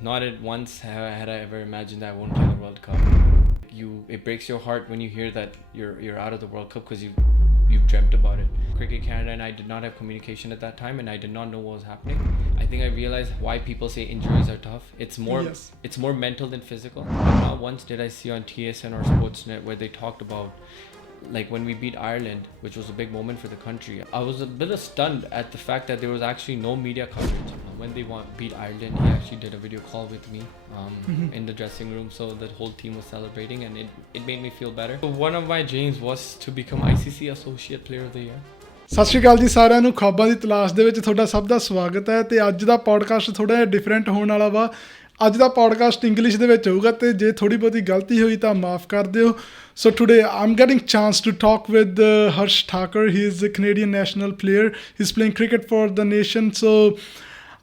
Not at once had I ever imagined that I won't play the World Cup. It breaks your heart when you hear that you're out of the World Cup because you've dreamt about it. Cricket Canada and I did not have communication at that time, and I did not know what was happening. I think I realized why people say injuries are tough. Yes. It's more mental than physical. Not once did I see on TSN or Sportsnet where they talked about, like, when we beat Ireland, which was a big moment for the country. I was a bit stunned at the fact that there was actually no media coverage. When they beat Ireland, he actually did a video call with me in the dressing room, so the whole team was celebrating, and it made me feel better. So one of my dreams was to become ICC Associate Player of the Year. ਸਤਿ ਸ਼੍ਰੀ ਅਕਾਲ ਜੀ ਸਾਰਿਆਂ ਨੂੰ। ਖਾਬਾਂ ਦੀ ਤਲਾਸ਼ ਦੇ ਵਿੱਚ ਤੁਹਾਡਾ ਸਭ ਦਾ ਸਵਾਗਤ ਹੈ। ਤੇ ਅੱਜ ਦਾ ਪੋਡਕਾਸਟ ਥੋੜਾ ਜਿਹਾ ਡਿਫਰੈਂਟ ਹੋਣ ਵਾਲਾ ਵਾ। ਅੱਜ ਦਾ ਪੋਡਕਾਸਟ ਇੰਗਲਿਸ਼ ਦੇ ਵਿੱਚ ਹੋਊਗਾ, ਤੇ ਜੇ ਥੋੜੀ ਬਹੁਤੀ ਗਲਤੀ ਹੋਈ ਤਾਂ ਮਾਫ ਕਰ ਦਿਓ। So today I'm getting chance to talk with Harsh Thakar. He is a Canadian national player. He is playing cricket for the nation. So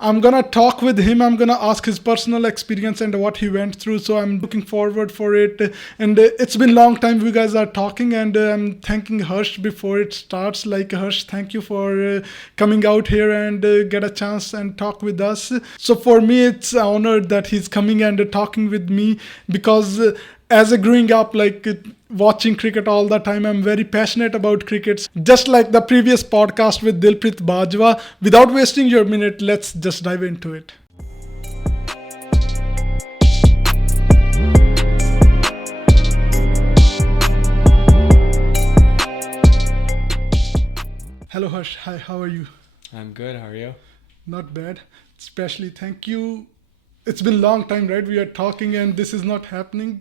I'm gonna talk with him. I'm gonna ask his personal experience and what he went through. So I'm looking forward for it. And it's been a long time we guys are talking, and I'm thanking Harsh before it starts. Like, Harsh, thank you for coming out here and get a chance and talk with us. So for me, it's an honor that he's coming and talking with me, because as a growing up, like, watching cricket all the time, I'm very passionate about cricket, just like the previous podcast with Dilpreet Bajwa. Without wasting your minute, let's just dive into it. Hello Harsh, hi, how are you? I'm good. How are you? Not bad. Especially thank you. It's been a long time, right? We are talking and this is not happening.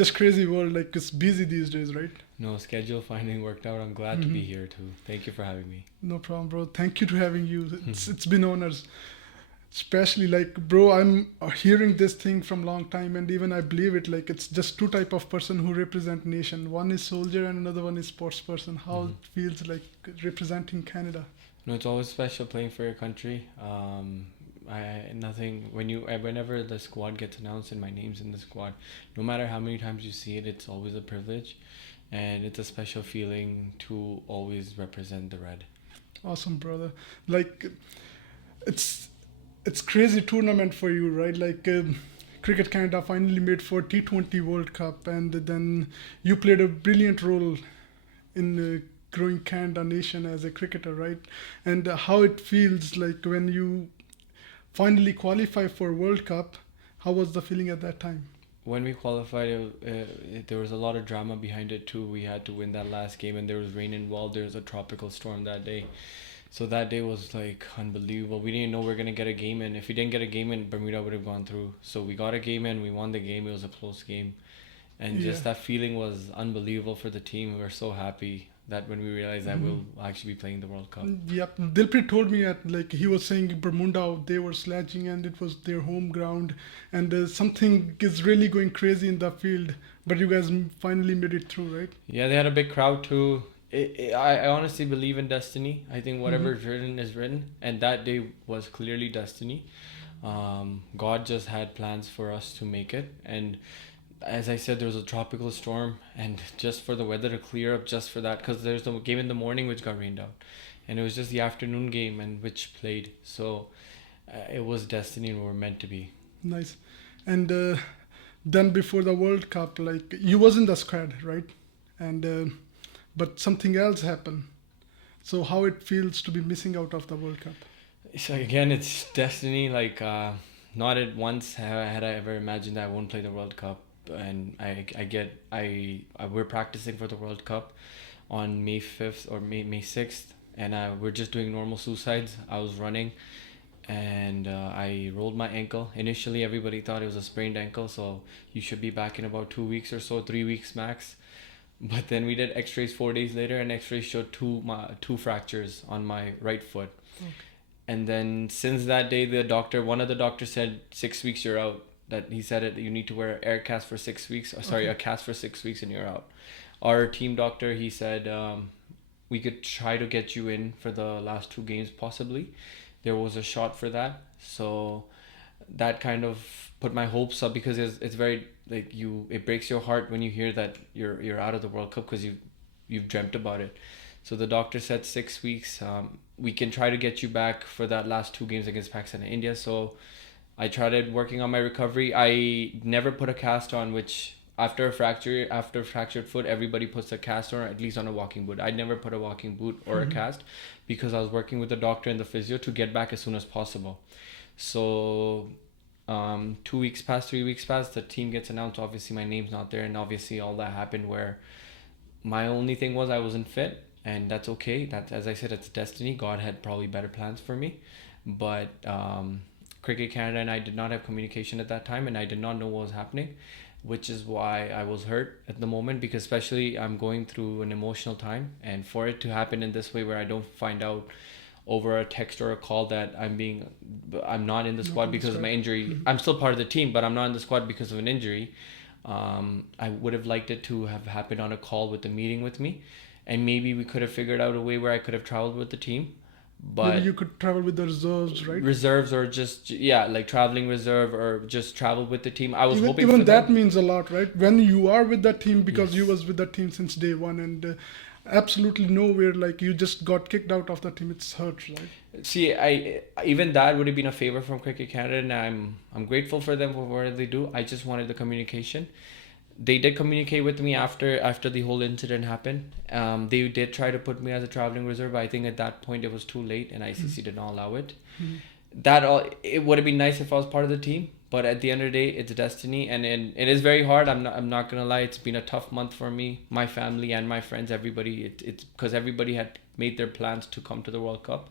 Just crazy world, like, it's busy these days, right? No, schedule finding worked out. I'm glad to be here too. Thank you for having me. No problem, bro. Thank you to having you. It's been honors. Especially, like, bro, I'm hearing this thing from long time, and even I believe it. Like, it's just two type of person who represent nation. One is soldier and another one is sports person. How it feels like representing Canada. No, it's always special playing for your country. Whenever the squad gets announced and my name's in the squad, no matter how many times you see it, it's always a privilege, and it's a special feeling to always represent the red. Awesome, brother. Like, it's crazy tournament for you, right? Like, Cricket Canada finally made for T20 World Cup, and then you played a brilliant role in growing Canada nation as a cricketer, right? And how it feels like when you finally qualify for World Cup. How was the feeling at that time? When we qualified, there was a lot of drama behind it too. We had to win that last game, and there was rain involved. There was a tropical storm that day. So that day was, like, unbelievable. We didn't know we were going to get a game in. If we didn't get a game in, Bermuda would have gone through. So we got a game in, we won the game. It was a close game. And just that feeling was unbelievable for the team. We were so happy that when we realized that we'll actually be playing the World Cup. Yep. Dilpreet told me like, he was saying Bermuda, they were sledging and it was their home ground, and something is really going crazy in the field. But you guys finally made it through, right? Yeah, they had a big crowd too. I honestly believe in destiny. I think whatever is written is written, and that day was clearly destiny. God just had plans for us to make it, and as I said, there was a tropical storm, and just for the weather to clear up, just for that, because there's the game in the morning which got rained out, and it was just the afternoon game and which played. So it was destiny, and we were meant to be. Nice. And then before the World Cup, like, you was in the squad, right? And but something else happened. So how it feels to be missing out of the World Cup? So again, it's destiny. Like, not at once had I ever imagined that I won't play the World Cup. And we're practicing for the World Cup on May 5th or May 6th, and we're just doing normal suicides. I was running, and I rolled my ankle. Initially, everybody thought it was a sprained ankle, so you should be back in about 2 weeks or so, 3 weeks max. But then we did x-rays 4 days later, and x-rays showed two fractures on my right foot. Okay. And then since that day, one of the doctors said 6 weeks you're out. That he said it, you need to wear an air cast for 6 weeks. A cast for 6 weeks, and you're out. Our team doctor, he said, we could try to get you in for the last 2 games possibly. There was a shot for that. So that kind of put my hopes up, because it's very, like, it breaks your heart when you hear that you're out of the World Cup because you've dreamt about it. So the doctor said 6 weeks. We can try to get you back for that last 2 games against Pakistan and India. So I tried working on my recovery. I never put a cast on, which after fractured foot, everybody puts a cast on, or at least on a walking boot. I never put a walking boot or a cast because I was working with the doctor and the physio to get back as soon as possible. So 2 weeks passed, 3 weeks passed, the team gets announced. Obviously, my name's not there, and obviously all that happened where my only thing was I wasn't fit, and that's okay. That, as I said, it's destiny. God had probably better plans for me, but Cricket Canada and I did not have communication at that time, and I did not know what was happening, which is why I was hurt at the moment, because especially I'm going through an emotional time, and for it to happen in this way where I don't find out over a text or a call that I'm not in the squad because of my injury. I'm still part of the team, but I'm not in the squad because of an injury. I would have liked it to have happened on a call with the meeting with me, and maybe we could have figured out a way where I could have traveled with the team. But maybe you could travel with the reserves, right? Reserves, or just like traveling reserve, or just travel with the team. I was hoping even for that means a lot, right? When you are with the team, because you Yes. was with the team since day one, and absolutely nowhere, like you just got kicked out of the team. It's hurt, right? See, I even that would have been a favor from Cricket Canada, and I'm grateful for them for what they do. I just wanted the communication. They did communicate with me after the whole incident happened. They did try to put me as a traveling reserve, but I think at that point it was too late, and ICC did not allow it. That all It would have been nice if I was part of the team, but at the end of the day, it's destiny, and it is very hard. I'm not gonna lie. It's been a tough month for me, my family, and my friends. Everybody, it's because everybody had made their plans to come to the World Cup,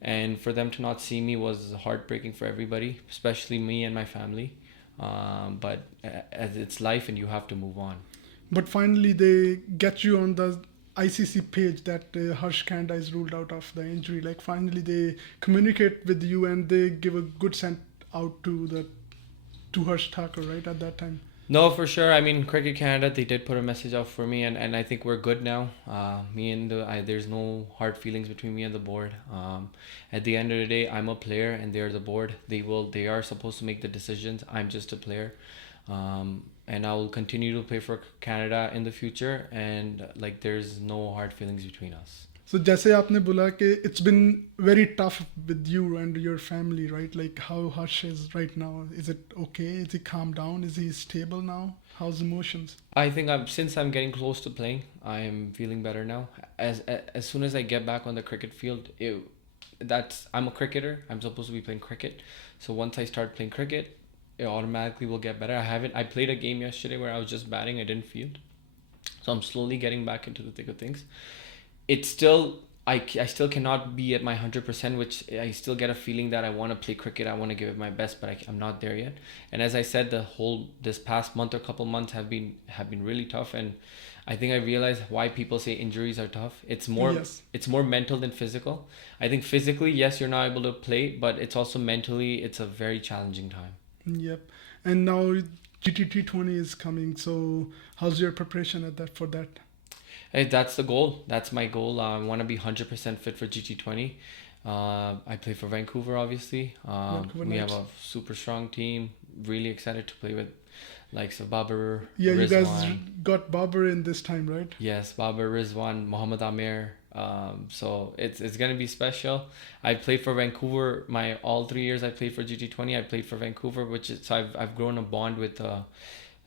and for them to not see me was heartbreaking for everybody, especially me and my family. But as it's life, and you have to move on. But finally, they get you on the ICC page that Harsh Kanda is ruled out of the injury. Like finally, they communicate with you and they give a good send out to Harsh Thakur, right, at that time. No, for sure. I mean, Cricket Canada, they did put a message out for me, and I think we're good now. Me and there's no hard feelings between me and the board. At the end of the day, I'm a player, and they're the board. They are supposed to make the decisions. I'm just a player, and I will continue to play for Canada in the future. And like, there's no hard feelings between us. So जैसे आपने बोला कि it's been very tough with you and your family, right? Like how Harsh is right now. Is it okay? Is he calmed down? Is he stable now? How's emotions? I think since I'm getting close to playing, I'm feeling better now. As soon as I get back on the cricket field, I'm a cricketer. I'm supposed to be playing cricket. So once I start playing cricket, it automatically will get better. I played a game yesterday where I was just batting. I didn't field. So I'm slowly getting back into the thick of things. It's still I still cannot be at my 100%, which I still get a feeling that I want to play cricket. I want to give it my best, but I'm not there yet. And as I said, this past month or couple months have been really tough, and I think I realized why people say injuries are tough. It's more mental than physical. I think physically, yes, you're not able to play, but it's also mentally, it's a very challenging time. Yep. And now GT20 is coming. So how's your preparation for that? Hey, that's the goal. That's my goal. I want to be 100% fit for GT20. I play for Vancouver, obviously. We have a super strong team. Really excited to play with likes of Babar, Yeah, Rizwan. you guys got Babar in this time, right? Yes, Babar, Rizwan, Mohammad Amir. So it's gonna be special. I played for Vancouver. All 3 years I played for GT20. I played for Vancouver, so I've grown a bond with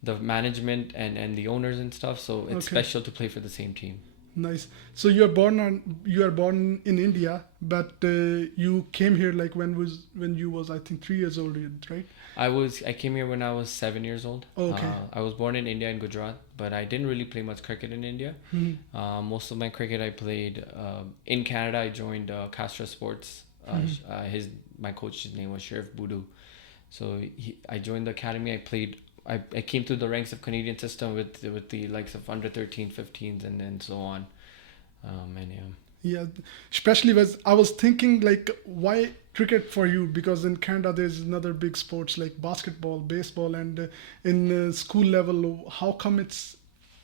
the management and the owners and stuff. So it's special to play for the same team. Nice. So you are born in India, but you came here like when you was I think 3 years old, right? I came here when I was 7 years old. Okay. I was born in India, in Gujarat, but I didn't really play much cricket in India. Most of my cricket I played in Canada. I joined Castra Sports. My coach's name was Sheriff Boodoo. So I joined the academy. I came through the ranks of Canadian system with the likes of under 13, 15s, and so on. Yeah, especially I was thinking like why cricket for you, because in Canada there's another big sports like basketball, baseball, and in school level, how come it's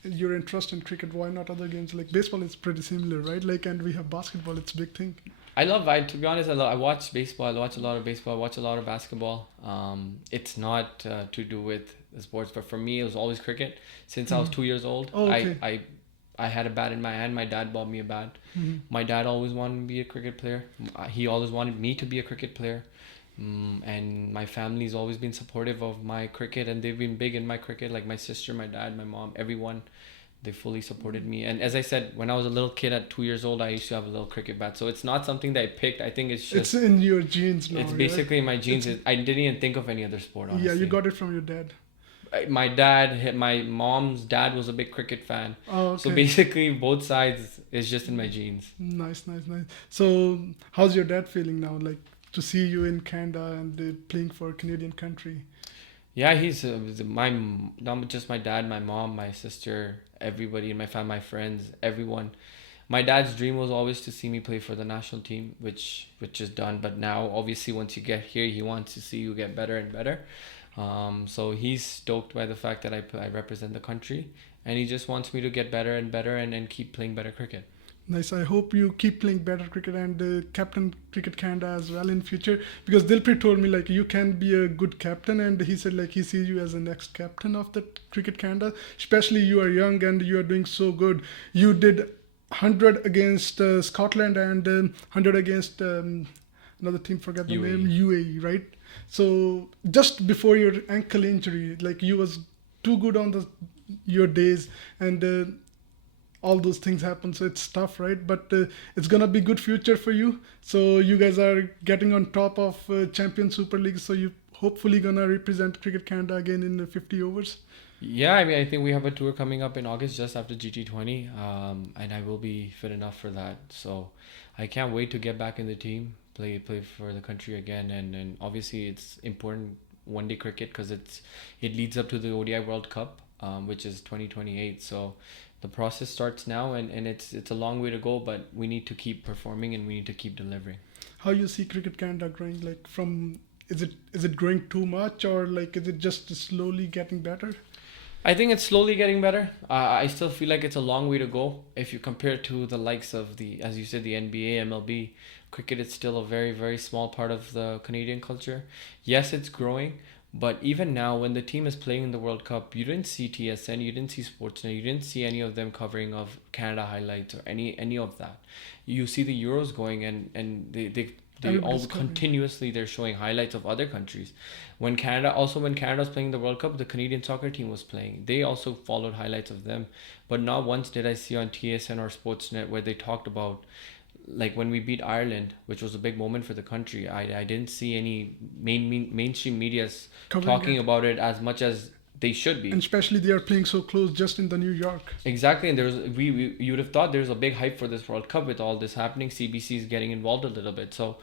your interest in cricket? Why not other games? Like baseball is pretty similar, right? Like, and we have basketball. It's a big thing. To be honest, I watch baseball. I watch a lot of baseball. I watch a lot of basketball. It's not to do with the sports, but for me, it was always cricket. Since I was 2 years old, I had a bat in my hand. My dad bought me a bat. My dad always wanted me to be a cricket player. He always wanted me to be a cricket player. And my family's always been supportive of my cricket, and they've been big in my cricket. Like my sister, my dad, my mom, everyone, they fully supported me. And as I said, when I was a little kid at 2 years old, I used to have a little cricket bat. So it's not something that I picked. I think it's It's just in your genes now. it's Yeah? basically in my genes. It's, I didn't even think of any other sport, honestly. yeah, you got it from your dad. My dad, my mom's dad was a big cricket fan. Oh, okay. So basically, both sides is just in my genes. Nice, nice, nice. So, how's your dad feeling now? Like to see you in Canada and playing for a Canadian country. Yeah, he's not just my dad, my mom, my sister, everybody in my family, my friends, everyone. My dad's dream was always to see me play for the national team, which is done. But now, obviously, once you get here, he wants to see you get better and better. So he's stoked by the fact that I represent the country, and he just wants me to get better and better and keep playing better cricket. Nice. I hope you keep playing better cricket and captain Cricket Canada as well in future. Because Dilpreet told me like you can be a good captain, and he said like he sees you as the next captain of the Cricket Canada. Especially you are young and you are doing so good. You did 100 against Scotland and 100 against another team. Forget the UAE. name. UAE, right? So just before your ankle injury, like you was too good on your days and. All those things happen, so it's tough, right? But it's gonna be good future for you. So you guys are getting on top of Champion Super League, so you hopefully gonna represent Cricket Canada again in the 50 overs. Yeah, I mean, I think we have a tour coming up in August just after GT20, and I will be fit enough for that. So I can't wait to get back in the team, play for the country again, and obviously it's important one day cricket because it leads up to the ODI World Cup, which is 2028. So the process starts now, and it's a long way to go, but we need to keep performing and we need to keep delivering. How you see Cricket Canada growing? Like from is it growing too much, or like is it just slowly getting better? I think it's slowly getting better. I still feel like it's a long way to go. If you compare to the likes of as you said, the NBA, MLB, cricket is still a very, very small part of the Canadian culture. Yes, it's growing, but even now, when the team is playing in the World Cup, you didn't see TSN, you didn't see Sportsnet, you didn't see any of them covering of Canada highlights or any of that. You see the Euros going, and they all Everybody's covering. continuously they're showing highlights of other countries. When Canada's playing the World Cup, the Canadian soccer team was playing. They also followed highlights of them, but not once did I see on TSN or Sportsnet where they talked about, like when we beat Ireland, which was a big moment for the country. I didn't see any mainstream media's Covering talking it. about it as much as they should be. And especially they are playing so close, just in the New York. Exactly, and you would have thought there's a big hype for this World Cup with all this happening. CBC is getting involved a little bit, so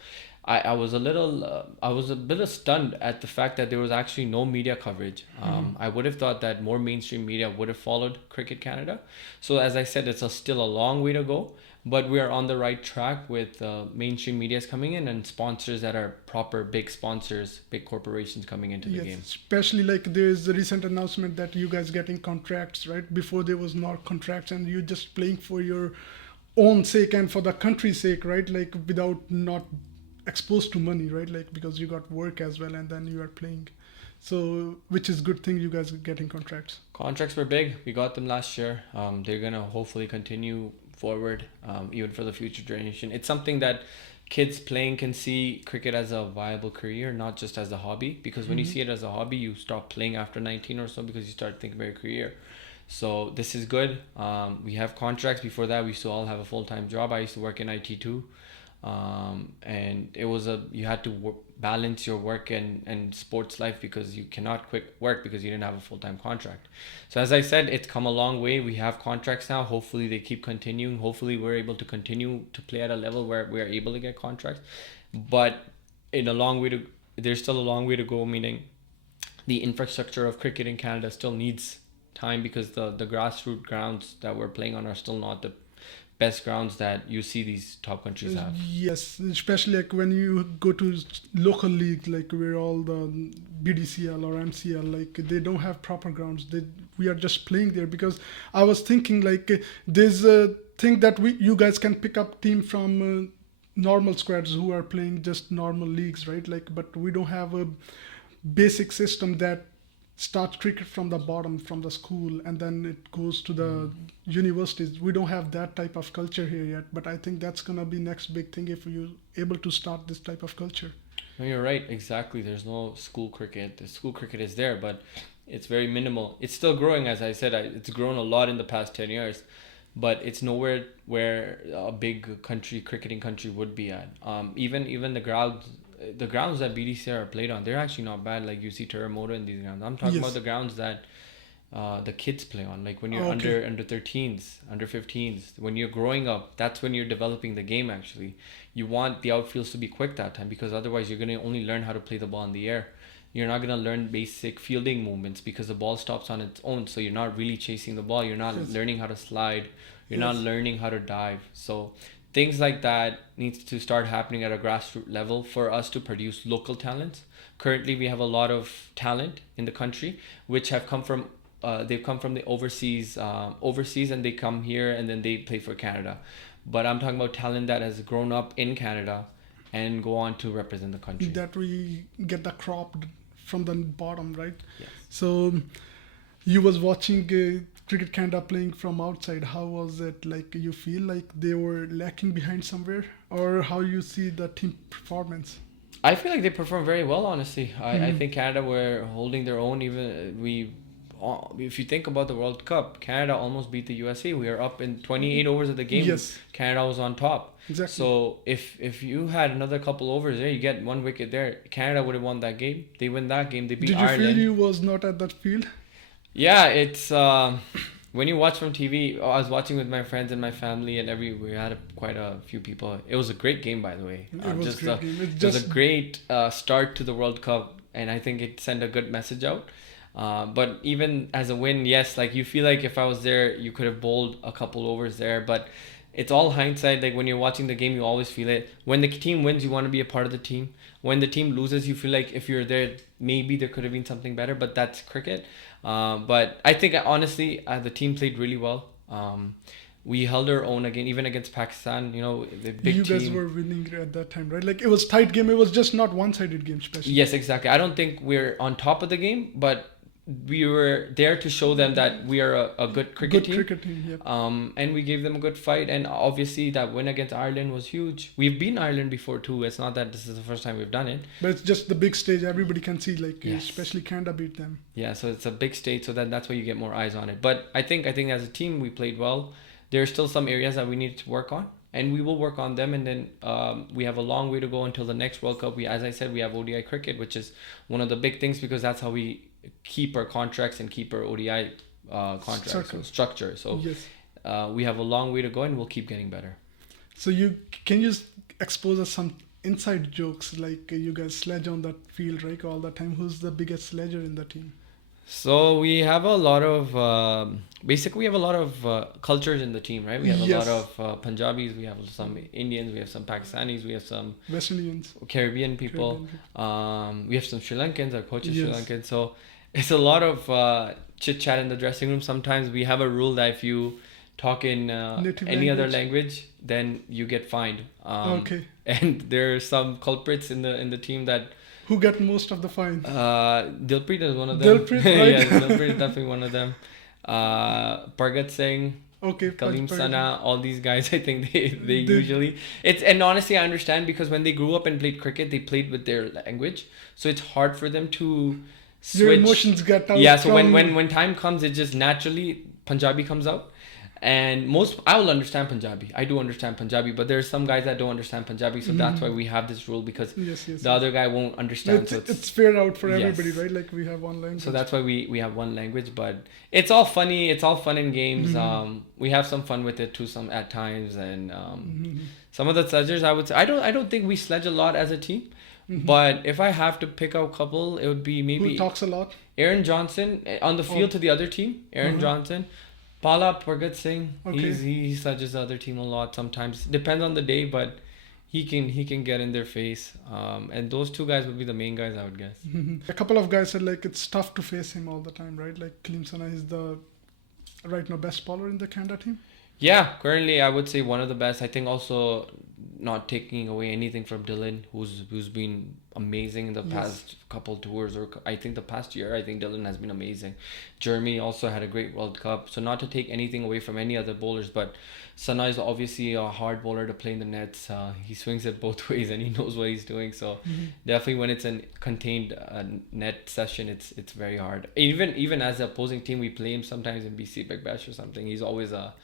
I was a bit stunned at the fact that there was actually no media coverage. I would have thought that more mainstream media would have followed Cricket Canada. So as I said, it's still a long way to go, but we are on the right track with mainstream medias coming in and sponsors that are proper big sponsors, big corporations coming into the Yes, game. especially like there's a recent announcement that you guys getting contracts, right? Before there was not contracts, and you just playing for your own sake and for the country's sake, right? Like without not exposed to money, right? Like because you got work as well, and then you are playing. So which is good thing you guys are getting contracts. Contracts were big. We got them last year. They're gonna hopefully continue forward, even for the future generation. It's something that kids playing can see cricket as a viable career, not just as a hobby. Because when you see it as a hobby, you stop playing after 19 or so because you start thinking about your career. So this is good. We have contracts. Before that, we used to all have a full-time job. I used to work in IT too. And it was you had to balance your work and sports life because you cannot quit work because you didn't have a full-time contract. So as I said, it's come a long way. We have contracts now. Hopefully they keep continuing. Hopefully we're able to continue to play at a level where we are able to get contracts, but there's still a long way to go, meaning the infrastructure of cricket in Canada still needs time because the grassroots grounds that we're playing on are still not the best grounds that you see these top countries have. Yes, especially like when you go to local league, like where all the BDCL or MCL, like they don't have proper grounds. We are just playing there because I was thinking like there's a thing that you guys can pick up team from normal squads who are playing just normal leagues, right? Like, but we don't have a basic system that starts cricket from the bottom, from the school, and then it goes to the universities. We don't have that type of culture here yet, but I think that's gonna be next big thing if you're able to start this type of culture. No, you're right. Exactly. There's no school cricket. The school cricket is there, but it's very minimal. It's still growing, as I said. It's grown a lot in the past 10 years, but it's nowhere where a big country cricketing country would be at. Even the grounds that BDC are played on, they're actually not bad. Like you see Terramoto in these grounds. I'm talking Yes. about the grounds that the kids play on. Like when you're Okay. under 13s, under 15s, when you're growing up, that's when you're developing the game. Actually, you want the outfields to be quick that time, because otherwise you're gonna only learn how to play the ball in the air. You're not gonna learn basic fielding movements because the ball stops on its own. So you're not really chasing the ball. You're not Yes. learning how to slide. You're not Yes. learning how to dive. So things like that needs to start happening at a grassroots level for us to produce local talents. Currently, we have a lot of talent in the country which have come from they've come from the overseas, and they come here and then they play for Canada. But I'm talking about talent that has grown up in Canada and go on to represent the country. That we get the crop from the bottom, right? Yes. So you was watching Cricket Canada playing from outside. How was it? Like you feel like they were lacking behind somewhere, or how you see the team performance? I feel like they perform very well, honestly. I Mhm. think Canada were holding their own. If you think about the World Cup, Canada almost beat the USA. We are up in 28 overs of the game. Yes. Canada was on top. Exactly. So if you had another couple overs there, you get one wicket there. Canada would have won that game. They win that game. They beat Did you Ireland. feel you was not at that field? Yeah, it's when you watch from TV. I was watching with my friends and my family, and we had quite a few people. It was a great game, by the way. It was Just great game. It's it was just a great start to the World Cup, and I think it sent a good message out. But even as a win, yes, like you feel like if I was there, you could have bowled a couple overs there. But it's all hindsight. Like when you're watching the game, you always feel it. When the team wins, you want to be a part of the team. When the team loses, you feel like if you're there, maybe there could have been something better. But that's cricket. But I think honestly, the team played really well. We held our own again, even against Pakistan. You know, the big you guys team. were winning at that time, right? Like it was tight game. It was just not one-sided game, especially. Yes, exactly. I don't think we're on top of the game, but we were there to show them that we are a good cricket Good team. cricket team. Yeah. And we gave them a good fight. And obviously, that win against Ireland was huge. We've been Ireland before too. It's not that this is the first time we've done it. But it's just the big stage. Everybody can see, like Yes. especially Canada beat them. Yeah, so it's a big stage, so that's why you get more eyes on it. But I think as a team we played well. There are still some areas that we need to work on, and we will work on them. And then we have a long way to go until the next World Cup. As I said, we have ODI cricket, which is one of the big things because that's how we keep our contracts and keep our ODI contracts structure. So Yes. we have a long way to go, and we'll keep getting better. So you can you expose us some inside jokes like you guys sledge on that field, right? All the time. Who's the biggest sledger in the team? So we have a lot of basically we have a lot of cultures in the team, right? We have a Yes. lot of Punjabis, we have some Indians, we have some Pakistanis, we have some West Indians. Caribbean people. Caribbean We have some Sri Lankans. Our coach is Yes. Sri Lankan, so it's a lot of chit chat in the dressing room. Sometimes we have a rule that if you talk in Native any other language. language, then you get fined. Okay. And there are some culprits in the team that Who get most of the fines? Dilpreet is one of them. Dilpreet, right? Yeah, Dilpreet is definitely one of them. Pargat Singh, Okay. Kaleem Par- Sana, all these guys, I think they They- usually and honestly I understand because when they grew up and played cricket, they played with their language, so it's hard for them to switch. Your emotions get out. Yeah, so from- when time comes, it just naturally Punjabi comes out. And I will understand Punjabi. I do understand Punjabi, but there's some guys that don't understand Punjabi, so that's why we have this rule because Yes, yes. the other guy won't understand. It's, So it's fair out for Yes. everybody, right? Like we have one language. so that's why we have one language, but it's all funny. It's all fun in games. We have some fun with it too, some at times, and some of the sledgers I would say I don't think we sledge a lot as a team, but if I have to pick out a couple, it would be Who maybe talks a lot? Aaron Johnson on the field to the other team. Aaron Johnson, Pala Pargat Singh. Okay. He sledges the other team a lot sometimes. Depends on the day, but he can get in their face. And those two guys would be the main guys I would guess. A couple of guys said like it's tough to face him all the time, right? Like Kaleem Sana is the right now best bowler in the Canada team. Yeah, currently I would say one of the best. I think also not taking away anything from Dylan, who's been amazing in the past couple tours, or I think the past year. I think Dylan has been amazing. Jeremy also had a great World Cup. So not to take anything away from any other bowlers, but Sana is obviously a hard bowler to play in the nets. He swings it both ways and he knows what he's doing. So definitely when it's a contained net session, it's very hard. Even as the opposing team, we play him sometimes in BC Big Bash or something. He's always a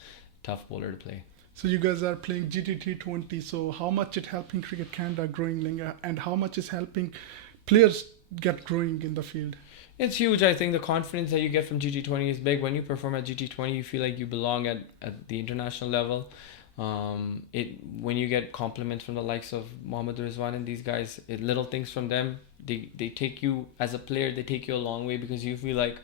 tough bowler to play. So you guys are playing GT20. So how much it helping Cricket Canada growing, and how much is helping players get growing in the field? It's huge. I think the confidence that you get from GT20 is big. When you perform at GT20, you feel like you belong at the international level. When you get compliments from the likes of Mohammad Rizwan and these guys, little things from them, they take you as a player. They take you a long way because you feel like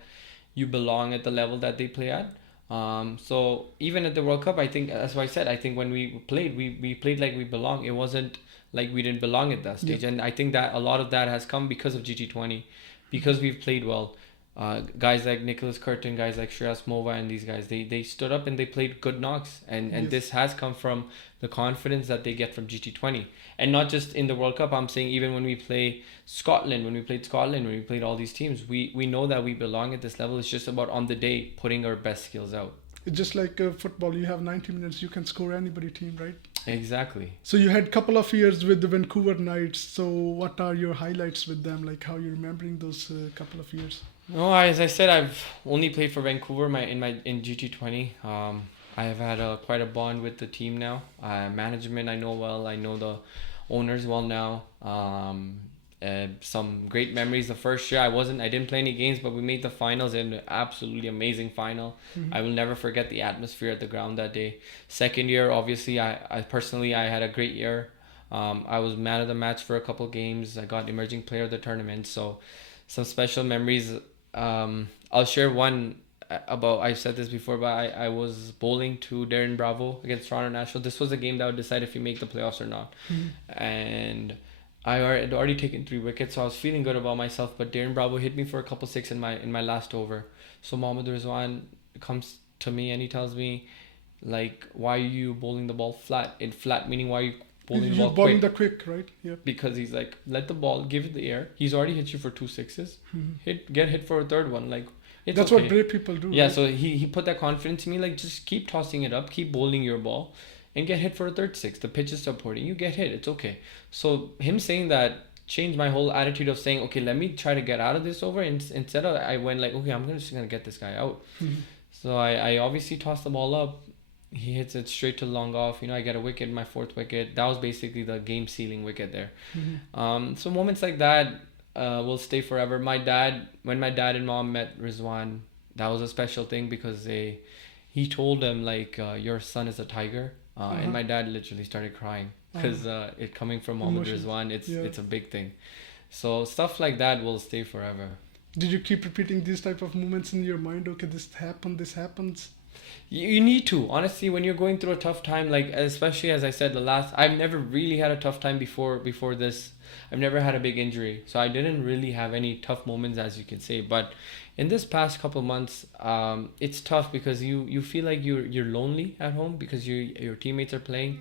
you belong at the level that they play at. So even at the World Cup, I think that's why I said I think when we played, we played like we belong. It wasn't like we didn't belong at that stage, and I think that a lot of that has come because of GT20, because we've played well. Guys like Nicholas Curtin, guys like Shreyas Mova, and these guys, they stood up and they played good knocks, and this has come from the confidence that they get from GT20, and not just in the World Cup. I'm saying even when we play Scotland, when we played all these teams, we know that we belong at this level. It's just about on the day putting our best skills out. It's just like football. You have 90 minutes. You can score anybody team, right? Exactly. So you had a couple of years with the Vancouver Knights. So what are your highlights with them? Like how you're remembering those couple of years? No, as I said, I've only played for Vancouver in GT20. I have had quite a bond with the team now. Management I know well. I know the owners well now. Some great memories. The first year I didn't play any games, but we made the finals in an absolutely amazing final. I will never forget the atmosphere at the ground that day. Second year, obviously, I personally had a great year. I was man of the match for a couple games. I got emerging player of the tournament. So some special memories. I'll share one about, I've said this before, but I was bowling to Darren Bravo against Toronto National. This was the game that would decide if you make the playoffs or not. And I had already taken 3 wickets, so I was feeling good about myself. But Darren Bravo hit me for a couple six in my last over. So Mohammad Rizwan comes to me and he tells me, like, why are you bowling the ball flat? Flat meaning why are you bowling the ball quick? Bowling the quick, right? Yeah. Because he's like, let the ball, give it the air. He's already hit you for 2 sixes. Get hit for a third one. Like, that's okay. What brave people do. Yeah, right? so he put that confidence in me, like, just keep tossing it up, keep bowling your ball, and get hit for a third six. The pitch is supporting you, get hit, it's okay. So him saying that changed my whole attitude of saying, okay, let me try to get out of this over. And instead of, I went like, okay, I'm just gonna get this guy out. So I obviously tossed the ball up. He hits it straight to long off. I get a wicket, my 4th wicket. That was basically the game sealing wicket there. So moments like that will stay forever. When my dad and mom met Rizwan, that was a special thing because he told them like, your son is a tiger. And my dad literally started crying because it coming from Mohammad Rizwan, it's a big thing. So stuff like that will stay forever. Did you keep repeating these type of moments in your mind? Okay, this happens. You need to, honestly, when you're going through a tough time, like especially as I said, I've never really had a tough time before this. I've never had a big injury, so I didn't really have any tough moments, as you can say. But in this past couple months, it's tough because you feel like you're lonely at home because your teammates are playing,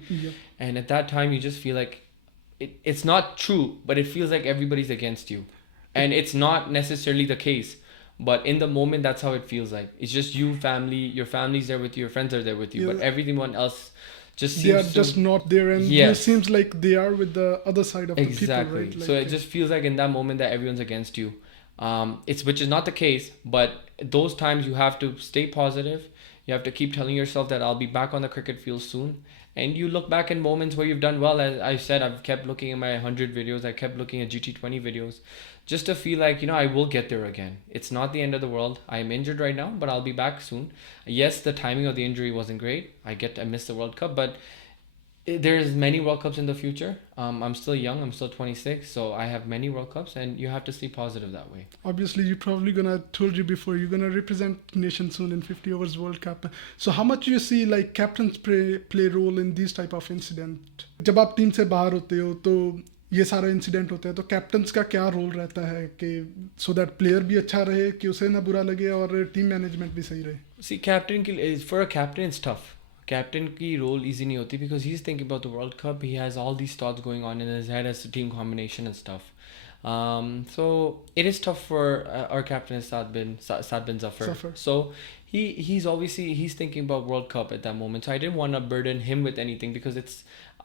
and at that time you just feel like it's not true, but it feels like everybody's against you, and it's not necessarily the case. But in the moment, that's how it feels like. It's just you, family, your family's there with you, your friends are there with you, but everyone else just seems they are just not there, and it seems like they are with the other side of the people, right? Like, so it just feels like in that moment that everyone's against you. Which is not the case, but those times you have to stay positive. You have to keep telling yourself that I'll be back on the cricket field soon. And you look back in moments where you've done well. As I said, I've kept looking at my 100 videos. I kept looking at GT20 videos just to feel like, I will get there again. It's not the end of the world. I am injured right now, but I'll be back soon. Yes, the timing of the injury wasn't great. I missed the World Cup, but there's many World Cups in the future. I'm still young. I'm still 26, so I have many World Cups, and you have to stay positive that way. Obviously, you're probably told you before, you're gonna represent nation soon in 50 overs World Cup. So how much do you see like captains play role in these type of incident? जब आप team से बाहर होते हो तो ये सारा incident होता है, तो कैप्टन्स का क्या रोल रहता है कि सो दैट प्लेयर भी अच्छा रहे, कि उसे ना बुरा लगे और टीम मैनेजमेंट भी सही रहे? See, captain for a captain it's tough. Captain की role easy नहीं होती because he's thinking about the World Cup. He has all these thoughts going on in his head as a team combination and stuff. So it is tough for our captain is Saad bin Zafar. Zafar. So he's obviously he's thinking about World Cup at that moment. So I didn't want to burden him with anything because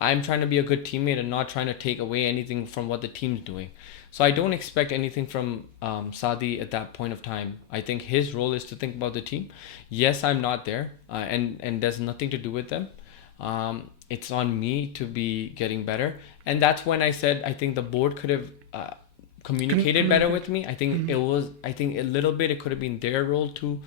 I'm trying to be a good teammate and not trying to take away anything from what the team's doing. So I don't expect anything from Sadi at that point of time. I think his role is to think about the team. Yes, I'm not there, and there's nothing to do with them. It's on me to be getting better, and that's when I said I think the board could have communicated better with me. I think I think a little bit it could have been their role to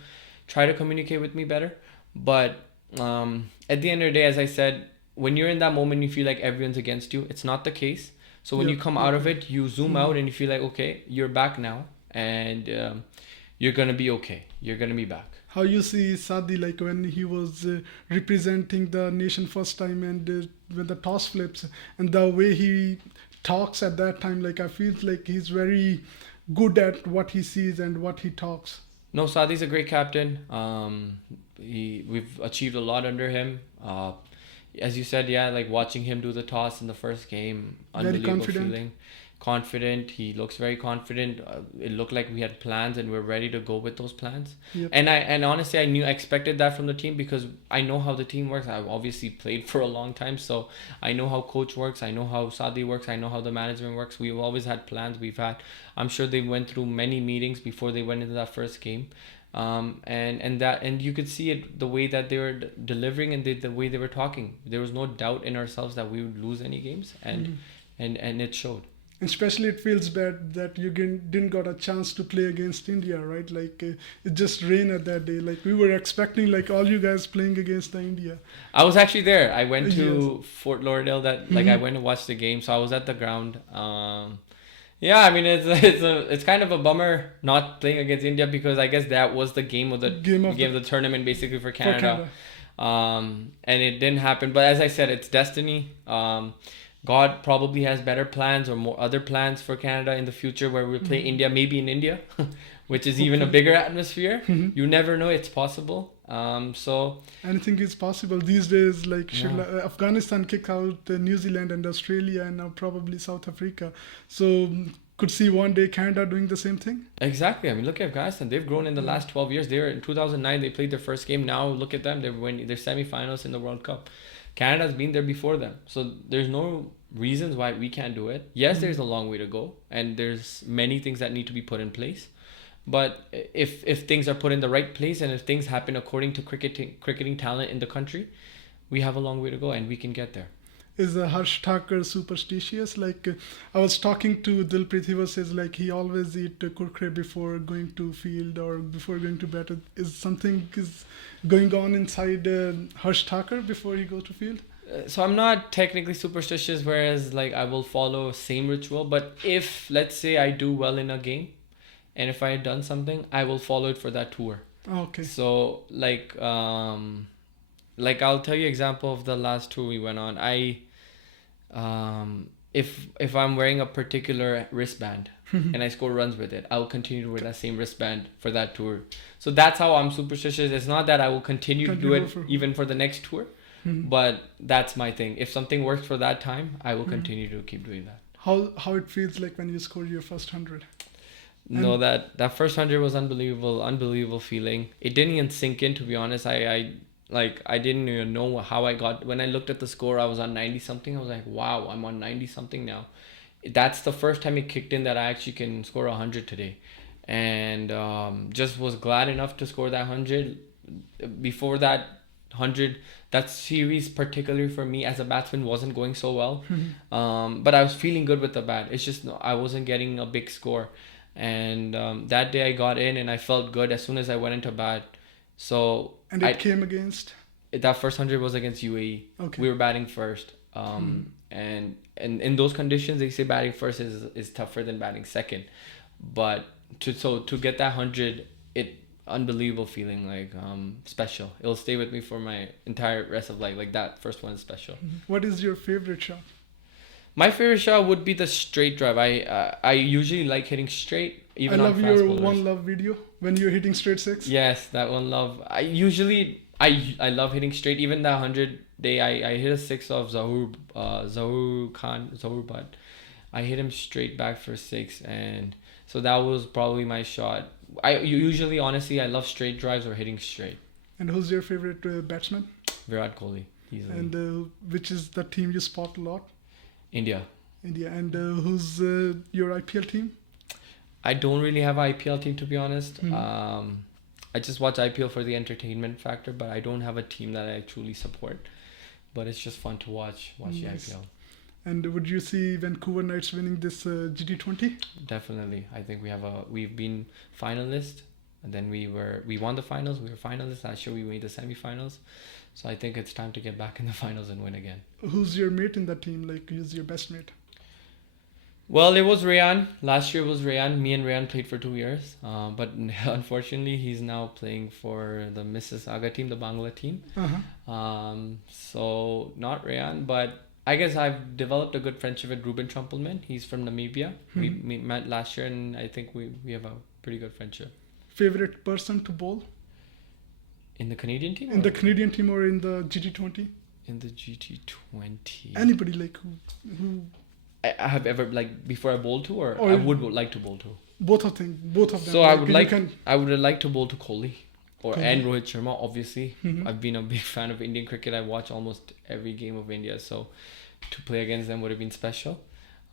try to communicate with me better. But at the end of the day, as I said, when you're in that moment, you feel like everyone's against you. It's not the case. So when you come out of it, you zoom out and you feel like, okay, you're back now, and you're gonna be okay. You're gonna be back. How you see Sadi, like when he was representing the nation first time, and when the toss flips, and the way he talks at that time, like I feel like he's very good at what he sees and what he talks. No, Sadi's a great captain. We've achieved a lot under him. As you said, yeah, like watching him do the toss in the first game, Very unbelievable confident. feeling. Confident. He looks very confident. It looked like we had plans and we're ready to go with those plans. Yep. And honestly, I expected that from the team because I know how the team works. I've obviously played for a long time, so I know how coach works. I know how Sadi works. I know how the management works. We've always had plans. I'm sure they went through many meetings before they went into that first game. And you could see it the way that they were delivering and the way they were talking. There was no doubt in ourselves that we would lose any games, and it showed. Especially it feels bad that you didn't got a chance to play against India, right? Like it just rained at that day. Like we were expecting like all you guys playing against the India. I was actually there. I went to Fort Lauderdale. I went to watch the game, so I was at the ground. Yeah, I mean it's kind of a bummer not playing against India because I guess that was the game of the tournament basically for Canada. And it didn't happen. But as I said, it's destiny. God probably has better plans or more other plans for Canada in the future where we'll play India, maybe in India, which is even a bigger atmosphere. You never know, it's possible. So anything is possible these days. Like Afghanistan kicked out New Zealand and Australia, and now probably South Africa. So could see one day Canada doing the same thing. Exactly. I mean, look at Afghanistan. They've grown in the last 12 years. They were in 2009. They played their first game. Now look at them. They're winning. They're semifinals in the World Cup. Canada's been there before them. So there's no reasons why we can't do it. Yes, there's a long way to go, and there's many things that need to be put in place. But if things are put in the right place and if things happen according to cricketing talent in the country, we have a long way to go and we can get there. Is Harsh Thakur superstitious? Like I was talking to Dilpreet, he was says like he always eat kurkure before going to field or before going to bat. Is something is going on inside Harsh Thakur before he go to field? So I'm not technically superstitious, whereas like I will follow same ritual. But if let's say I do well in a game, and if I had done something, I will follow it for that tour. Okay. So like I'll tell you example of the last tour we went on. If I'm wearing a particular wristband and I score runs with it, I'll continue to wear that same wristband for that tour. So that's how I'm superstitious. It's not that I will continue to do it even for the next tour, but that's my thing. If something works for that time, I will continue to keep doing that. How it feels like when you score your first 100? No, that first 100 was unbelievable feeling. It didn't even sink in, to be honest. I didn't even know how I got. When I looked at the score, I was on 90 something. I was like, wow, I'm on 90 something now. That's the first time it kicked in that I actually can score 100 today, and just was glad enough to score that 100. Before that 100, that series particularly for me as a batsman wasn't going so well, but I was feeling good with the bat. It's just I wasn't getting a big score. And that day I got in and I felt good as soon as I went into bat. So and it came against? That first 100 was against UAE. Okay. We were batting first. And in those conditions, they say batting first is tougher than batting second. But to get that 100, unbelievable feeling, like special. It'll stay with me for my entire rest of life. Like that first one is special. What is your favorite shot? My favorite shot would be the straight drive. I usually like hitting straight. Even I love on fast your bowlers. One Love video when you're hitting straight six. Yes, that One Love. I love hitting straight. Even that 100 day, I hit a six of Zahur Butt. I hit him straight back for six, and so that was probably my shot. Usually, honestly, I love straight drives or hitting straight. And who's your favorite batsman? Virat Kohli, easily. And which is the team you spot a lot? India. India. And who's your IPL team? I don't really have an IPL team, to be honest. Mm. I just watch IPL for the entertainment factor, but I don't have a team that I truly support. But it's just fun to watch the IPL. And would you see Vancouver Knights winning this GT20? Definitely. I think we've been finalists, and then we won the finals. We were finalists last year. We made the semifinals, so I think it's time to get back in the finals and win again. Who's your mate in that team? Like, who's your best mate? Well, it was Rayan. Last year was Rayan. Me and Rayan played for 2 years, but unfortunately, he's now playing for the Mississauga team, the Bangla team. Uh-huh. So not Rayan, but I guess I've developed a good friendship with Ruben Trumpelman. He's from Namibia. We met last year, and I think we have a pretty good friendship. Favorite person to bowl? In the Canadian team? In the Canadian team or in the GT20? In the GT20. Anybody like who I have ever, like, before I bowl to, or I would like to bowl to? Both of them. So I would like to bowl to Kohli. And Rohit Sharma, obviously. Mm-hmm. I've been a big fan of Indian cricket. I watch almost every game of India, so to play against them would have been special.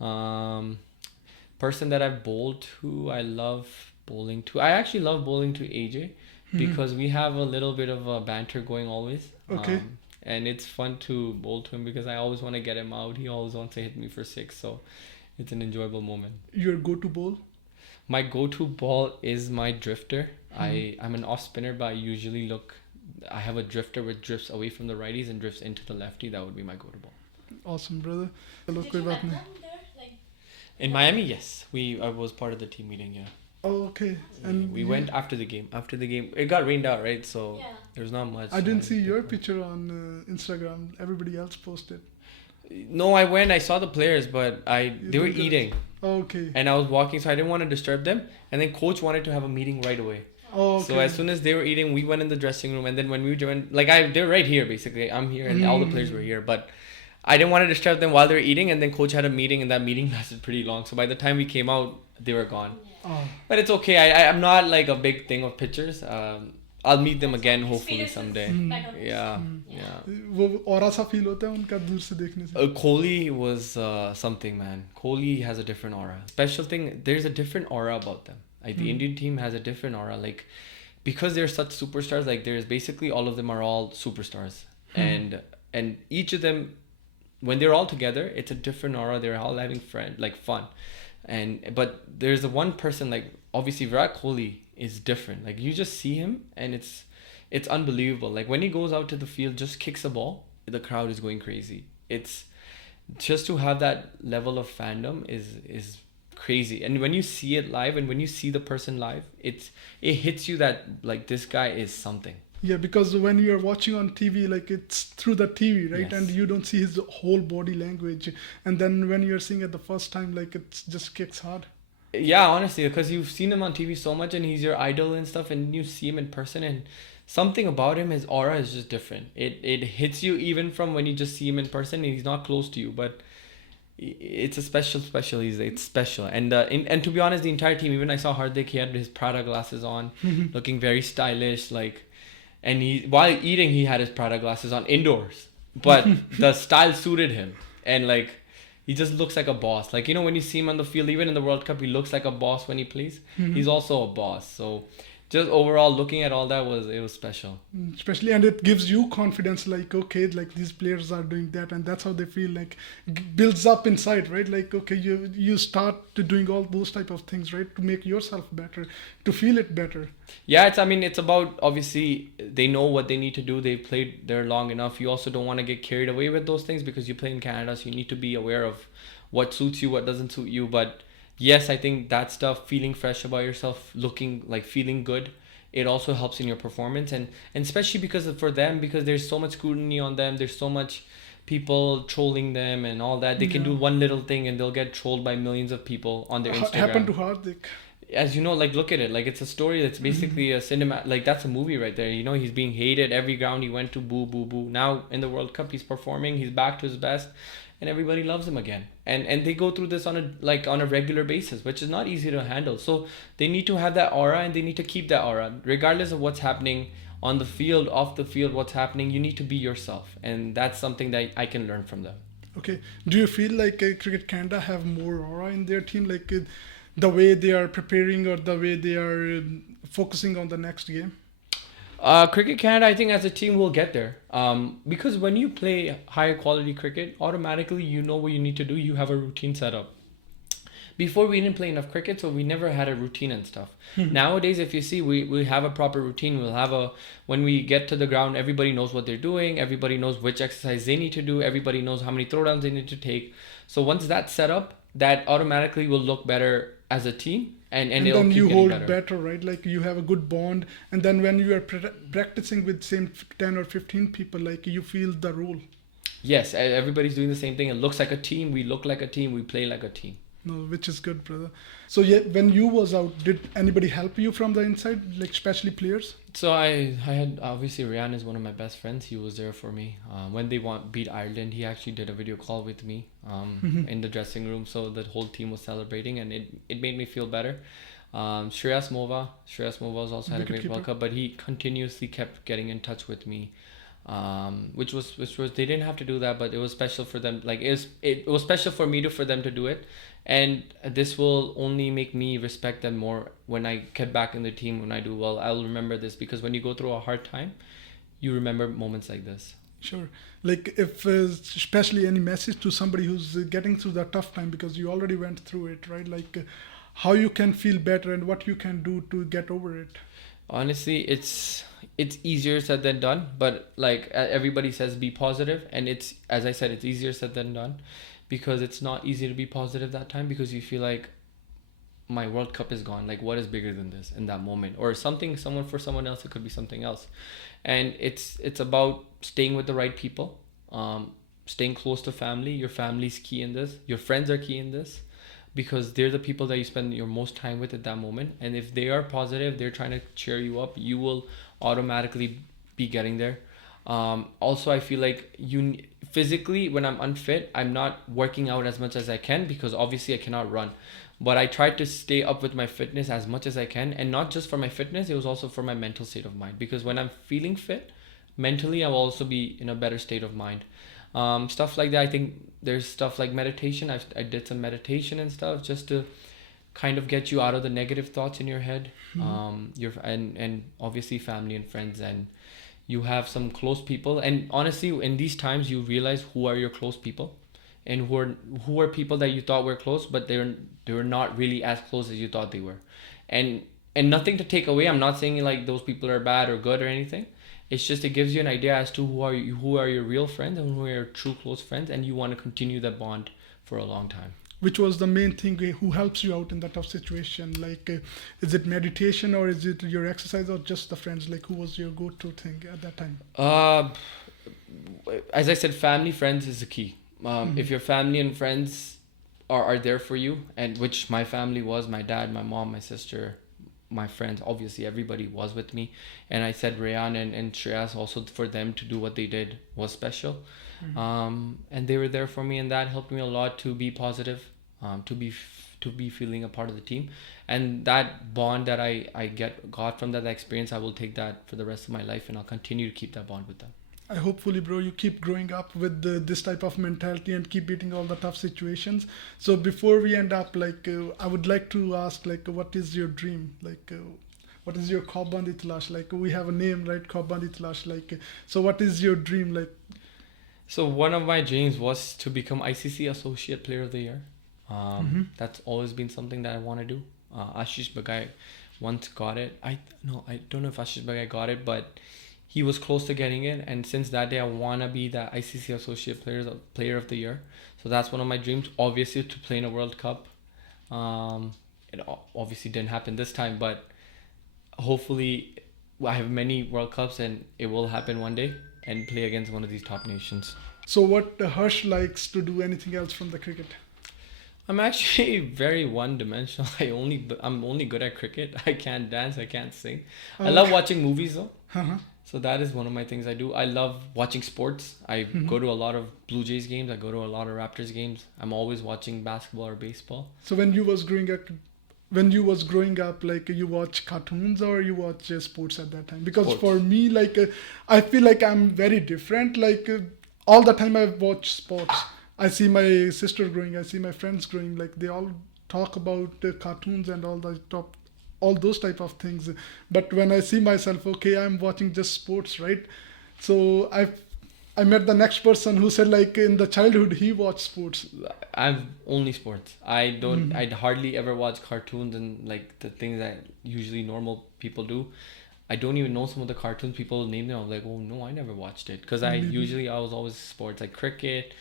Person that I've bowled to, I love bowling to. I actually love bowling to AJ because we have a little bit of a banter going always. Okay. And it's fun to bowl to him because I always want to get him out. He always wants to hit me for six, so it's an enjoyable moment. Your go-to bowl? My go-to ball is my drifter. I'm an off spinner, but I have a drifter which drifts away from the righties and drifts into the lefty. That would be my go-to ball. Awesome, brother. Did you met them there? Like, in Miami, yes. I was part of the team meeting, yeah. Oh, okay. And we went after the game. After the game, it got rained out, right? So yeah. there's not much. I didn't see your picture on Instagram. Everybody else posted. No, I went. I saw the players, but they were eating. Oh, okay. And I was walking, so I didn't want to disturb them. And then coach wanted to have a meeting right away. Oh, okay. So as soon as they were eating, we went in the dressing room, and then when we joined, they're right here basically. I'm here, and all the players were here, but I didn't want to disturb them while they were eating. And then coach had a meeting, and that meeting lasted pretty long. So by the time we came out, they were gone. Oh. But it's okay. I'm not like a big thing of pictures. I'll meet them again hopefully someday. Yeah. वो औरा सा feel होता है उनका दूर से देखने से. Kohli was something, man. Kohli has a different aura. Special thing, there's a different aura about them. Like the Indian team has a different aura. Like because they're such superstars. Like there's basically all of them are all superstars, and each of them, when they're all together, it's a different aura. They're all having fun, but there's the one person, like obviously Virat Kohli is different. Like you just see him and it's unbelievable. Like when he goes out to the field, just kicks a ball, the crowd is going crazy. It's just to have that level of fandom is crazy. And when you see it live and when you see the person live, it hits you that like this guy is something. Yeah, because when you're watching on TV, like it's through the TV, right? Yes. And you don't see his whole body language. And then when you're seeing it the first time, like it just kicks hard. Yeah, honestly, because you've seen him on TV so much and he's your idol and stuff, and you see him in person and something about him, his aura is just different. It hits you even from when you just see him in person and he's not close to you, but it's a special. It's special. And and to be honest, the entire team, even I saw Hardik, he had his Prada glasses on, looking very stylish, like, and while eating he had his Prada glasses on indoors, but the style suited him, and like he just looks like a boss. Like, you know, when you see him on the field, even in the World Cup, he looks like a boss when he plays. He's also a boss. So just overall looking at all that was special. Especially, and it gives you confidence, like, okay, like these players are doing that, and that's how they feel, like builds up inside, right? Like, okay, you start to doing all those type of things, right, to make yourself better, to feel it better. Yeah, it's about, obviously they know what they need to do. They've played there long enough. You also don't want to get carried away with those things because you play in Canada, so you need to be aware of what suits you, what doesn't suit you. But yes, I think that stuff, feeling fresh about yourself, looking like feeling good, it also helps in your performance, and especially because for them, because there's so much scrutiny on them, there's so much people trolling them and all that. They can do one little thing and they'll get trolled by millions of people on their Instagram. Happened to Hardik. As you know, like, look at it, like it's a story that's basically a cinema, like that's a movie right there. You know, he's being hated every ground he went to, boo boo boo. Now in the World Cup he's performing, he's back to his best, and everybody loves him again. and they go through this on a regular basis, which is not easy to handle. So they need to have that aura, and they need to keep that aura regardless of what's happening on the field, off the field, what's happening. You need to be yourself, and that's something that I can learn from them. Okay. Do you feel like Cricket Canada have more aura in their team, like the way they are preparing or the way they are focusing on the next game? Cricket Canada, I think as a team we'll get there. Because when you play higher quality cricket, automatically you know what you need to do. You have a routine set up. Before we didn't play enough cricket, so we never had a routine and stuff. Nowadays, if you see, we have a proper routine. When we get to the ground, everybody knows what they're doing. Everybody knows which exercise they need to do. Everybody knows how many throwdowns they need to take. So once that's set up, that automatically will look better as a team, and it'll then keep you getting hold better. better, right? Like you have a good bond, and then when you are practicing with same 10 or 15 people, like you feel the role. Yes, everybody's doing the same thing. It looks like a team. We look like a team. We play like a team. No, which is good, brother. So yeah, when you was out, did anybody help you from the inside, like especially players? So I had, obviously, Ryan is one of my best friends. He was there for me when they beat Ireland. He actually did a video call with me in the dressing room, so the whole team was celebrating, and it made me feel better. Shreyas Mova has also had a great World Cup, but he continuously kept getting in touch with me, which was they didn't have to do that, but it was special for them. Like it was special for me for them to do it, and this will only make me respect them more when I get back in the team. When I do well, I'll remember this, because when you go through a hard time, you remember moments like this. Sure. Like if especially any message to somebody who's getting through that tough time, because you already went through it, right? Like how you can feel better and what you can do to get over it. Honestly, it's easier said than done, but like everybody says, be positive, and it's, as I said, it's easier said than done, because it's not easy to be positive that time, because you feel like my World Cup is gone. Like, what is bigger than this in that moment? Or for someone else, it could be something else. And it's about staying with the right people, staying close to family. Your family's key in this. Your friends are key in this, because they're the people that you spend your most time with at that moment. And if they are positive, they're trying to cheer you up, you will automatically be getting there. Also, I feel like physically, when I'm unfit, I'm not working out as much as I can, because obviously I cannot run. But I try to stay up with my fitness as much as I can, and not just for my fitness, it was also for my mental state of mind, because when I'm feeling fit, mentally I will also be in a better state of mind. Stuff like that. I think there's stuff like meditation. I did some meditation and stuff, just to kind of get you out of the negative thoughts in your head. And obviously family and friends, and you have some close people. And honestly, in these times, you realize who are your close people, and who are people that you thought were close, but they were not really as close as you thought they were. And nothing to take away. I'm not saying like those people are bad or good or anything. It's just, it gives you an idea as to who are your real friends and who are your true close friends, and you want to continue that bond for a long time. Which was the main thing? Who helps you out in that tough situation? Like, is it meditation, or is it your exercise, or just the friends? Like, who was your go-to thing at that time? As I said, family, friends is the key. If your family and friends are there for you, and which my family was, my dad, my mom, my sister, my friends, obviously everybody was with me. And I said Rayan and Shreyas, also for them to do what they did was special. And they were there for me, and that helped me a lot to be positive, to be feeling a part of the team. And that bond that I got from that experience, I will take that for the rest of my life, and I'll continue to keep that bond with them. I hopefully, bro, you keep growing up with this type of mentality and keep beating all the tough situations. So before we end up, like, I would like to ask, like, what is your dream? Like, what is your Khwab Itlash? Like, we have a name, right? Khwab Itlash. Like, so what is your dream? Like, so one of my dreams was to become ICC Associate Player of the Year. That's always been something that I want to do. Ashish Bagai once got it. I don't know if Ashish Bagai got it, but he was close to getting it, and since that day I want to be the ICC Associate Player of the Year. So that's one of my dreams, obviously, to play in a World Cup. It obviously didn't happen this time, but hopefully I have many World Cups and it will happen one day, and play against one of these top nations. so what Harsh likes to do anything else from the cricket? I'm actually very one-dimensional. I'm only good at cricket. I can't dance. I can't sing. I love watching movies though. Uh-huh. So that is one of my things I do. I love watching sports. I go to a lot of Blue Jays games. I go to a lot of Raptors games. I'm always watching basketball or baseball. So growing up, like you watch cartoons or you watch sports at that time? Because Sports. for me, like I feel like I'm very different. Like all the time I watch sports. I see my sister growing. I see my friends growing. Like they all talk about cartoons and all those type of things. But when I see myself, okay, I'm watching just sports, right? So I met the next person who said like in the childhood he watched sports. I'm only sports. I don't. I'd hardly ever watch cartoons and like the things that usually normal people do. I don't even know some of the cartoons people name them. I was like, oh no, I never watched it because I was always sports like cricket,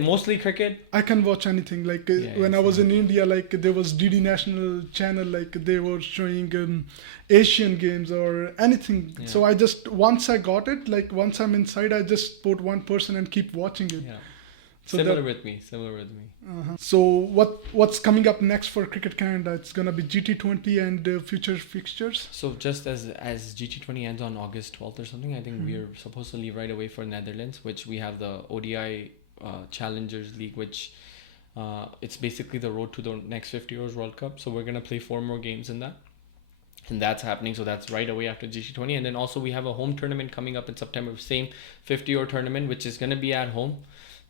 mostly cricket. I can watch anything. Like when I was in India, like there was DD National Channel, like they were showing Asian games or anything. Yeah. So I just once I got it, like once I'm inside, I just put one person and keep watching it. Yeah. So Similar with me. So what's coming up next for Cricket Canada? It's gonna be GT20 and future fixtures. So just as GT20 ends on August 12th or something, I think we're supposed to leave right away for Netherlands, which we have the ODI Challengers League, which it's basically the road to the next 50 Euros World Cup. So we're gonna play 4 more games in that, and that's happening. So that's right away after GT20, and then also we have a home tournament coming up in September, same 50 Euro tournament, which is gonna be at home.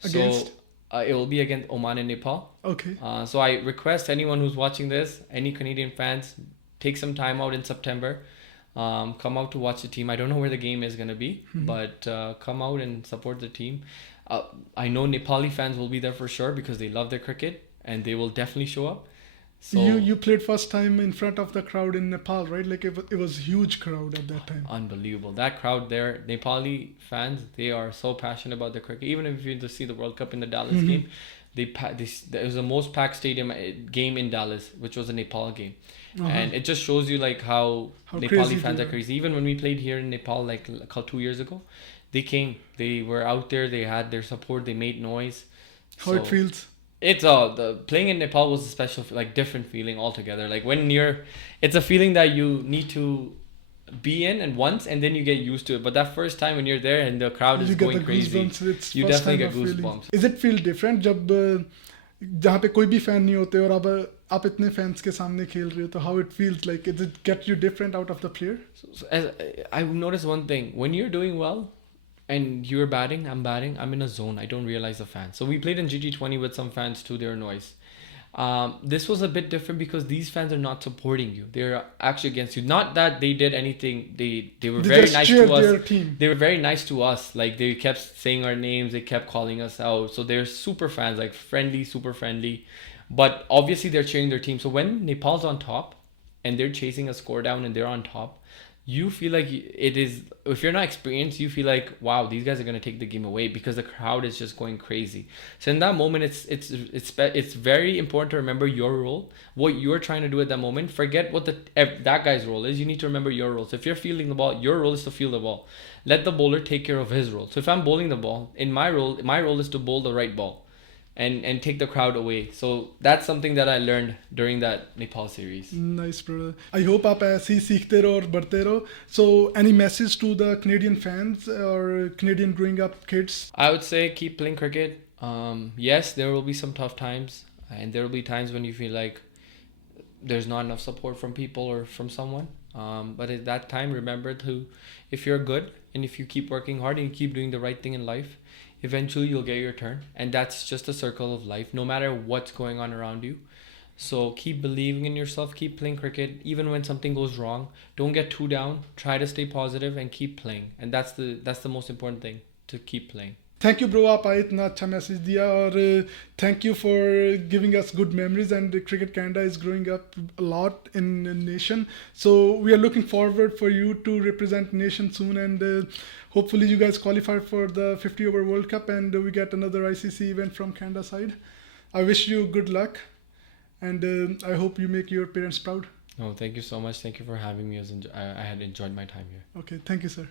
Against? So it will be against Oman and Nepal. Okay. So I request anyone who's watching this, any Canadian fans, take some time out in September. Come out to watch the team. I don't know where the game is going to be, but come out and support the team. I know Nepali fans will be there for sure because they love their cricket and they will definitely show up. So You played first time in front of the crowd in Nepal, right? Like it was huge crowd at that time. unbelievable. That crowd there, Nepali fans, they are so passionate about the cricket. Even if you just see the World Cup in the Dallas game, it was the most packed stadium game in Dallas, which was a Nepal game. And it just shows you like how How Nepali crazy fans they are are. crazy. Even when we played here in Nepal like 2 years ago, they came. They were out there. They had their support. They made noise. How it feels? It's the playing in Nepal was a special, like different feeling altogether. Like when it's a feeling that you need to be in and once, and then you get used to it. But that first time when you're there and the crowd is You get going the crazy, goosebumps. It's you first definitely time get of feeling. goosebumps. Is it feel different जब जहाँ पे कोई भी fan नहीं होते और अब आप इतने फैंस के सामने खेल रहे हो तो how it feels like? Does it get you different out of the player? So I've noticed one thing: when you're doing well, and you're batting, I'm in a zone. I don't realize the fans. So we played in GT20 with some fans too. They were noise. This was a bit different because these fans are not supporting you. They're actually against you. Not that they did anything. They were They very just nice cheered to us. their team. They were very nice to us. Like they kept saying our names. They kept calling us out. So they're super fans, like friendly, super friendly. But obviously they're cheering their team. So when Nepal's on top and they're chasing a score down and they're on top, you feel like it is, if you're not experienced, you feel like, wow, these guys are going to take the game away because the crowd is just going crazy. So in that moment, it's very important to remember your role, what you're trying to do at that moment. Forget what that guy's role is. You need to remember your role. So if you're fielding the ball, your role is to field the ball. Let the bowler take care of his role. So if I'm bowling the ball, my role is to bowl the right ball and take the crowd away. So that's something that I learned during that Nepal series. Nice, brother. I hope आप ऐसे ही सीखते रहो और बढ़ते रहो. So any message to the Canadian fans or Canadian growing up kids? I would say keep playing cricket. Yes, there will be some tough times, and there will be times when you feel like there's not enough support from people or from someone. But at that time, remember if you're good and if you keep working hard and you keep doing the right thing in life, eventually you'll get your turn. And that's just a circle of life, no matter what's going on around you. So keep believing in yourself, keep playing cricket, even when something goes wrong. Don't get too down. Try to stay positive and keep playing. And that's the most important thing, to keep playing. Thank you, bro. आप आए इतना अच्छा message दिया और thank you for giving us good memories. And Cricket Canada is growing up a lot in the nation. So we are looking forward for you to represent nation soon, and hopefully you guys qualify for the 50 over World Cup and we get another ICC event from Canada side. I wish you good luck, and I hope you make your parents proud. Oh, thank you so much. Thank you for having me. I had enjoyed my time here. Okay, thank you, sir.